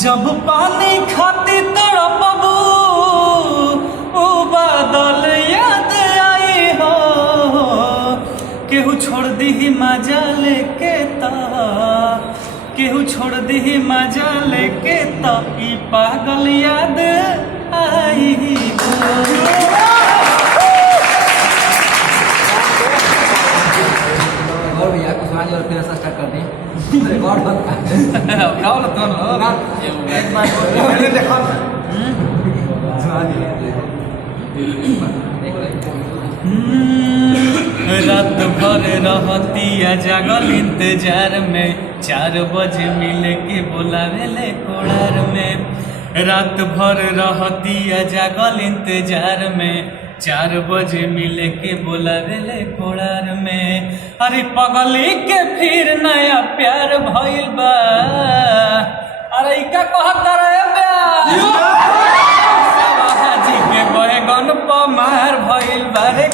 जब पानी खाती तड़पबू ओ बादल याद आई हो, केहू छोड़ दी मजा लेके ता, केहू छोड़ दी मजा लेके ता, ई पागल याद आई हो। और भैया कुछ वाली और फिर ऐसा स्टार्ट कर दी रिकॉर्ड होता है अब गाओ ना तो ना एक बार मैंने देखा रात भर रहतिया जागल इंतजार में, 4 बजे मिले के बोलावेले कोड़ार में। रात भर रहतिया जागल इंतजार में, 4 बजे मिले के बोलावेले कोड़ार में। अरे पगली के फिर नया प्यार भइल बा, अरे का कहता रहे प्यार जी के बैगन पर मार भइल बा रे।